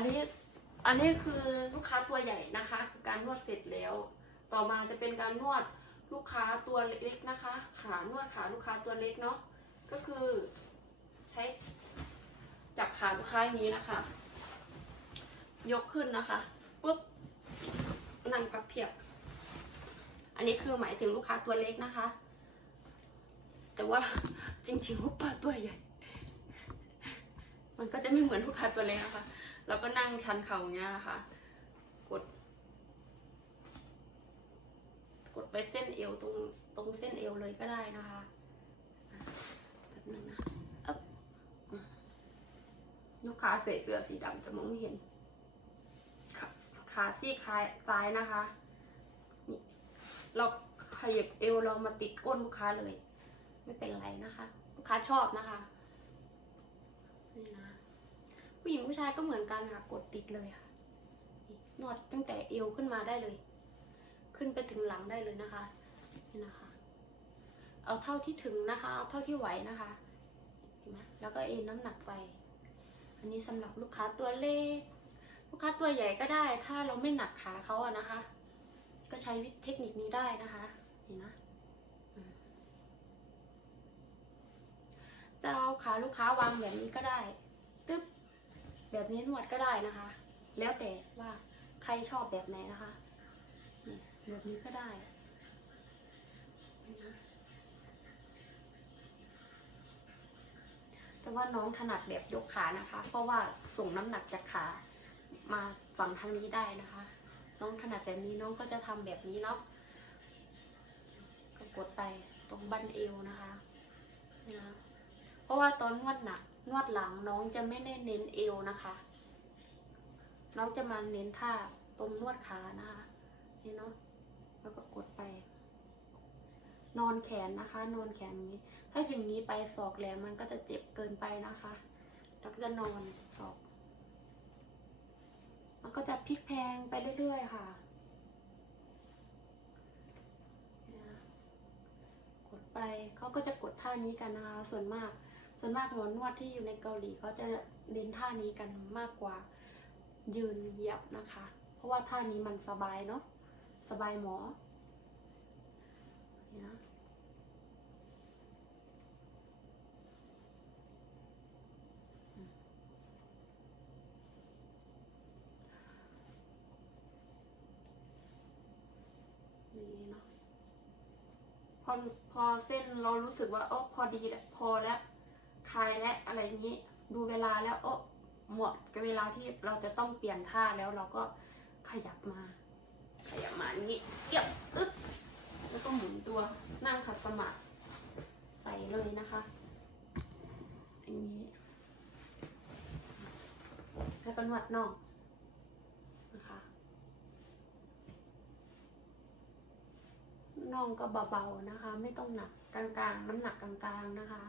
นนี้อันนี้คือลูกค้าตัวใหญ่นะคะ คือการนวดเสร็จแล้ว ต่อมาจะเป็นการนวดลูกค้าตัวเล็กๆนะคะ ขานวดขาลูกค้าตัวเล็กเนาะก็คือใช้จับขาลูกค้าอย่างนี้นะคะ ยกขึ้นนะคะปุ๊บนั่งพับเพียบ อันนี้คือหมายถึงลูกค้าตัวเล็กนะคะ แต่ว่าจริงๆลูกป้าตัวใหญ่ มันก็จะไม่เหมือนลูกค้าตัวเล็กนะคะ แล้วก็นั่งชันเข่าเงี้ยนะคะกด กดไปเส้นเอวตรงตรงเส้นเอวเลยก็ได้นะคะแบบนึงนะอึ๊บลูกค้าใส่เสื้อสีดำจะมองไม่เห็นขาขาซี่คายซ้ายนะคะนี่เราขยับเอวเรามาติดก้นลูกค้าเลย ไม่เป็นไรนะคะ ลูกค้าชอบนะคะ นี่นะ ผู้หญิงผู้ชายก็เหมือนกันค่ะกดติดเลยค่ะนี่นวดตั้งแต่เอวขึ้นมาได้เลย ขึ้นไปถึงหลังได้เลยนะคะนี่นะคะ เอาเท่าที่ถึงนะคะ เอาเท่าที่ไหวนะคะเห็นไหมแล้วก็เอนน้ำหนักไป อันนี้สำหรับลูกค้าตัวเล็กลูกค้าตัวใหญ่ก็ได้ ถ้าเราไม่หนักขาเขาอะนะคะ ก็ใช้วิธีเทคนิคนี้ได้นะคะเห็นนะอืมจะเอาขาลูกค้าวางแบบนี้ก็ได้ตึ๊บ แบบนี้นวดก็ได้นะคะ แล้วแต่ว่าใครชอบแบบไหนนะคะแบบนี้ก็ได้แต่ว่าน้องถนัดแบบยกขานะคะ เพราะว่าส่งน้ำหนักจากขามาฝั่งทางนี้ได้นะคะ น้องถนัดแบบนี้น้องก็จะทำแบบนี้เนาะก็กดไปตรงบั้นเอวนะคะนี่นะ ราะว่าตอนนวดหนักนวดหลังน้องจะไม่ได้เน้นเอวนะคะ น้องจะมาเน้นท่าตรงนวดขานะคะนี่เนาะแล้วก็กดไป นอนแขนนะคะ นอนแขนนี้ ถ้าอย่างนี้ไปศอกแหลมมันก็จะเจ็บเกินไปนะคะแล้วก็จะนอนศอก มันก็จะพลิกแพงไปเรื่อยๆค่ะกดไปเขาก็จะกดท่านี้กันนะคะส่วนมาก ส่วนมากหมอนวดที่อยู่ในเกาหลีเขาจะเน้นท่านี้กันมากกว่ายืนเหยียบนะคะ เพราะว่าท่านี้มันสบายเนาะสบายหมอเนี่ยนะนี่เนาะพอพอเส้นเรารู้สึกว่าโอ้พอดีแล้วพอแล้ว คลายแล้วอะไรนี้ ดูเวลาแล้วโอ้เหมาะกับเวลาที่เราจะต้องเปลี่ยนท่าแล้วเราก็ขยับมา ขยับมาอย่างนี้เกี่ยวอึ๊บแล้วก็หมุนตัวนั่งขัดสมาธิใส่เลยนะคะอย่างนี้แล้วก็นวดน่องนะคะน่องก็เบาๆนะคะ ไม่ต้องหนักกลางๆ น้ำหนักกลางๆนะคะ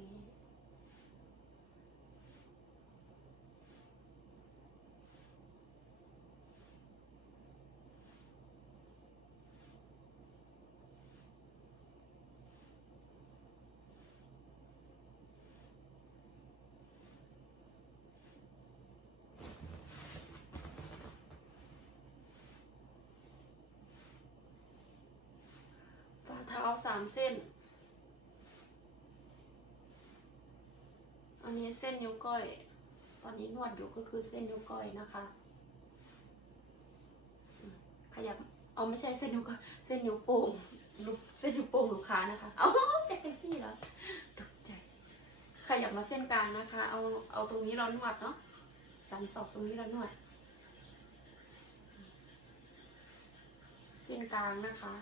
นี้ฝ่าเท้าสามเส้น อั นนี้เส้นนิ้วก้อย ตอนนี้นวดอยู่ก็คือเส้นนิ้วก้อยนะคะ ขยับ เอาไม่ใช่เส้นนิ้วก้อย เส้นนิ้วโป้งลูกเส้นนิ้วโป้งลูกค้านะคะ เอาจะแค่ที่เหรอตกใจ ขยับมาเส้นกลางนะคะ เอา เอาตรงนี้เรานวดเนาะสันศอกตรงนี้เรานวด เส้นกลางนะคะ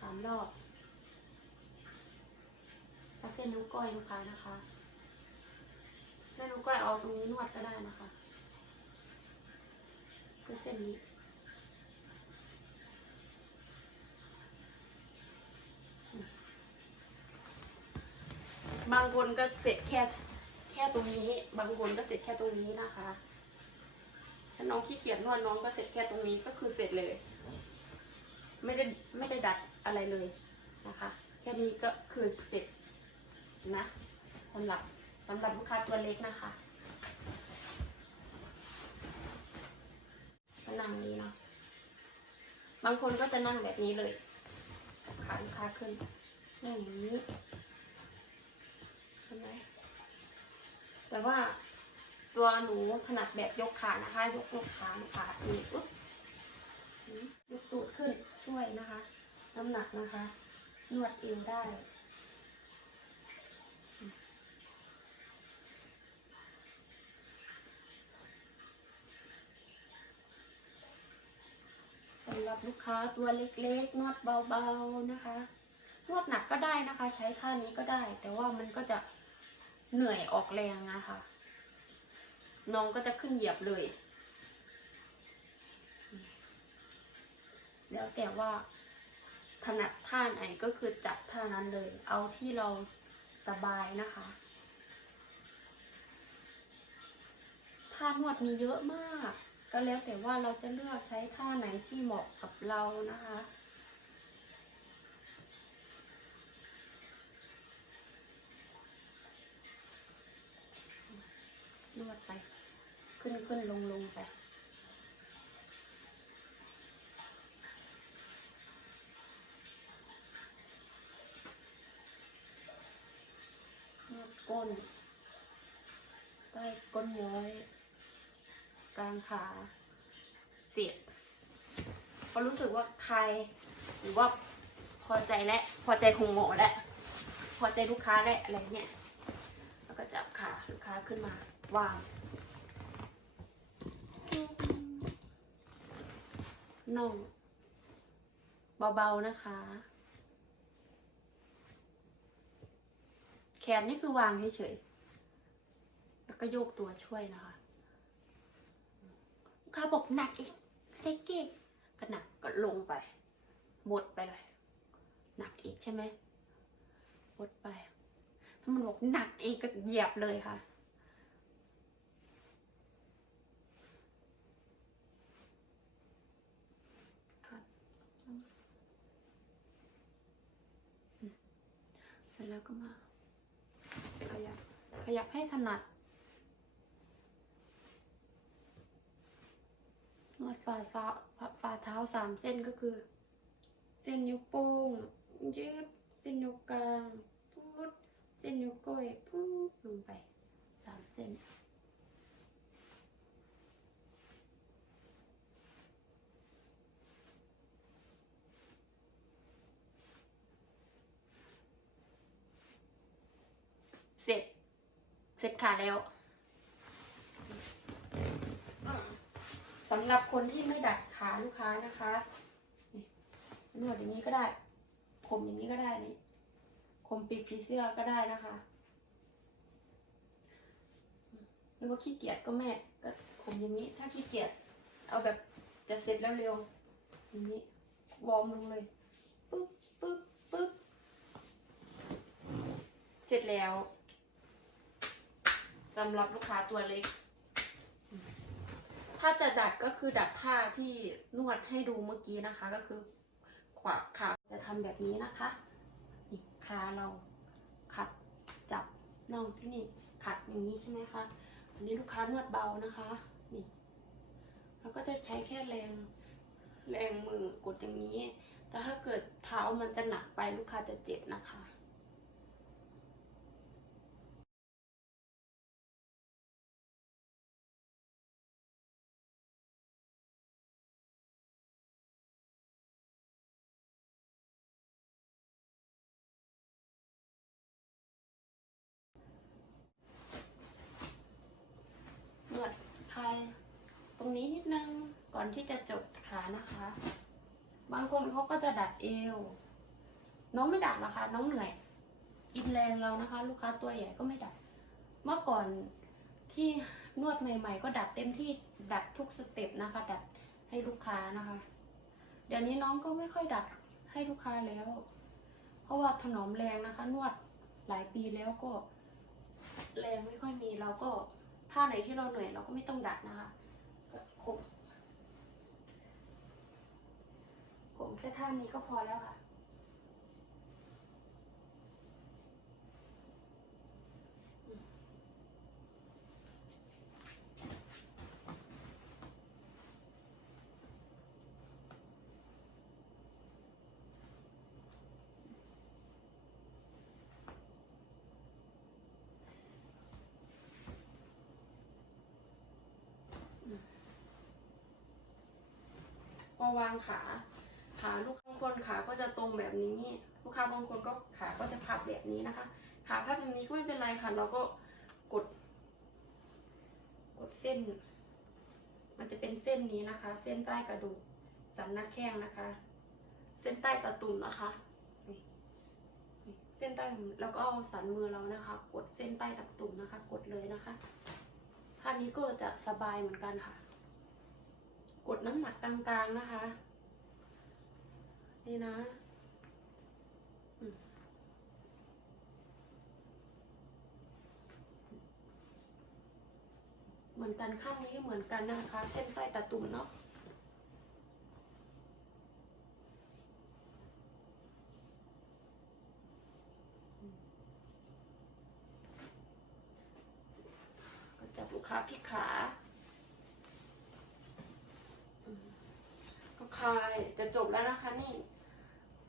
สามรอบ ส้นนิ้วก้อยลูกค้านะคะ เส้นนิ้วก้อยเอาตรงนี้นวดก็ได้นะคะคือเส้นนี้บางคนก็เสร็จแค่แค่ตรงนี้ บางคนก็เสร็จแค่ตรงนี้นะคะ ถ้าน้องขี้เกียจนวดน้องก็เสร็จแค่ตรงนี้ก็คือเสร็จเลย ไม่ได้ไม่ได้ดัดอะไรเลยนะคะ แค่นี้ก็คือเสร็จ นะสำหรับสำหรับลูกค้าตัวเล็กนะคะก็นั่งนี้เนาะบางคนก็จะนั่งแบบนี้เลยขาลูกค้าขึ้นนั่งอย่างนี้เห็นไหมแต่ว่าตัวหนูถนัดแบบยกขานะคะ ยกยกขาลูกขานี่ปุ๊บยกตูดขึ้นช่วยนะคะ น้ำหนักนะคะ นวดเอวได้ รับลูกค้าตัวเล็กๆ นวดเบาๆนะคะ นวดหนักก็ได้นะคะ ใช้ท่านี้ก็ได้ แต่ว่ามันก็จะเหนื่อยออกแรงนะคะน้องก็จะขึ้นเหยียบเลย แล้วแต่ว่าถนัดท่าไหนก็คือจับท่านั้นเลย เอาที่เราสบายนะคะท่านวดมีเยอะมาก ก็แล้วแต่ว่าเราจะเลือกใช้ท่าไหนที่เหมาะกับเรานะคะ นวดไป ขึ้นขึ้นลงลงไปนวดก้นางขาเสียบพอรู้สึกว่าใครหรือว่าพอใจและ พอใจคงหมอและ พอใจลูกค้าและอะไรเนี่ย แล้วก็จับขาลูกค้าขึ้นมาวาง น่องเบาๆนะคะ แขนนี่คือวางเฉยๆแล้วก็โยกตัวช่วยนะคะ ค้าบอกหนักอีกเซ็กเก้ก็หนักก็ลงไปบดไปเลยหนักอีกใช่ไหมบดไป ถ้ามันบอกหนักอีกก็เหยียบเลยค่ะ เสร็จแล้วก็มา ขยับ ขยับให้ถนัด นวดฝ่าเท้าฝ่าเท้าสามเส้นก็คือ เส้นนิ้วโป้งยืดเส้นนิ้วกลางพุดเส้นนิ้วก้อยพุดลงไปสามเส้นเสร็จ เสร็จขาแล้ว สำหรับคนที่ไม่ดัดขาลูกค้านะคะนวดอย่างนี้ก็ได้คมอย่างนี้ก็ได้นี่คมปีกผีเสื้อก็ได้นะคะหรือว่าขี้เกียจก็แม่ก็คมอย่างนี้ ถ้าขี้เกียจเอาแบบจะเสร็จแล้วเร็วอย่างนี้วอร์มลงเลยปึ๊บปึ๊บปึ๊บเสร็จแล้วสำหรับลูกค้าตัวเล็ก ถ้าจะดัดก็คือดัดท่าที่นวดให้ดูเมื่อกี้นะคะ ก็คือ ขวาขาจะทำแบบนี้นะคะนี่ขาเราขัดจับน่องที่นี่ขัดอย่างนี้ใช่ไหมคะอันนี้ลูกค้านวดเบานะคะนี่แล้วก็จะใช้แค่แรงแรงมือกดอย่างนี้ แต่ถ้าเกิดเท้ามันจะหนักไปลูกค้าจะเจ็บนะคะ นวดคลายตรงนี้นิดนึงก่อน ที่จะจบขานะคะ บางคนเขาก็จะดัดเอว น้องไม่ดัดหรอกคะน้องเหนื่อยกินแรงเรานะคะ ลูกค้าตัวใหญ่ก็ไม่ดัด เมื่อก่อนที่นวดใหม่ ๆ ก็ดัดเต็มที่ดัดทุกสเต็ปนะคะ ดัดให้ลูกค้านะคะ เดี๋ยวนี้น้องก็ไม่ค่อยดัดให้ลูกค้าแล้ว เพราะว่าถนอมแรงนะคะ นวดหลายปีแล้วก็ แรงไม่ค่อยมีเราก็ท่าไหนที่เราเหนื่อยเราก็ไม่ต้องดัดนะคะก็ข่ม ผมแค่ท่านี้ก็พอแล้วค่ะ พอวางขา ขาลูกบางคนขาก็จะตรงแบบนี้ ลูกค้าบางคนก็ขาก็จะพับแบบนี้นะคะ ขาพับแบบนี้ก็ไม่เป็นไรค่ะ เราก็กด กดเส้น มันจะเป็นเส้นนี้นะคะ เส้นใต้กระดูกสันหน้าแข้งนะคะ เส้นใต้ตะตุ่มนะคะเส้นใต้แล้วก็เอาสันมือเรานะคะ กดเส้นใต้ตะตุ่มนะคะ กดเลยนะคะท่านี้ก็จะสบายเหมือนกันค่ะ กดน้ำหนักกลางๆนะคะ นี่นะเหมือนกันข้างนี้เหมือนกันนะคะ เส้นใต้ตะตุ่มเนาะก็จับลูกค้าพลิกขาก็คลายจะจบแล้วนะคะนี่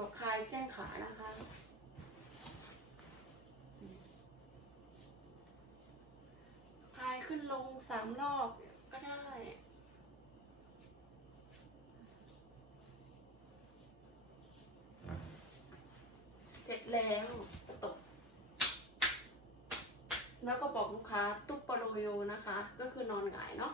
พอคลายเส้นขานะคะคลายขึ้นลงสามรอบก็ได้เสร็จแล้วตก แล้วก็บอกลูกค้าตุ๊ปโปโรโยนะคะ ก็คือนอนหงายเนาะ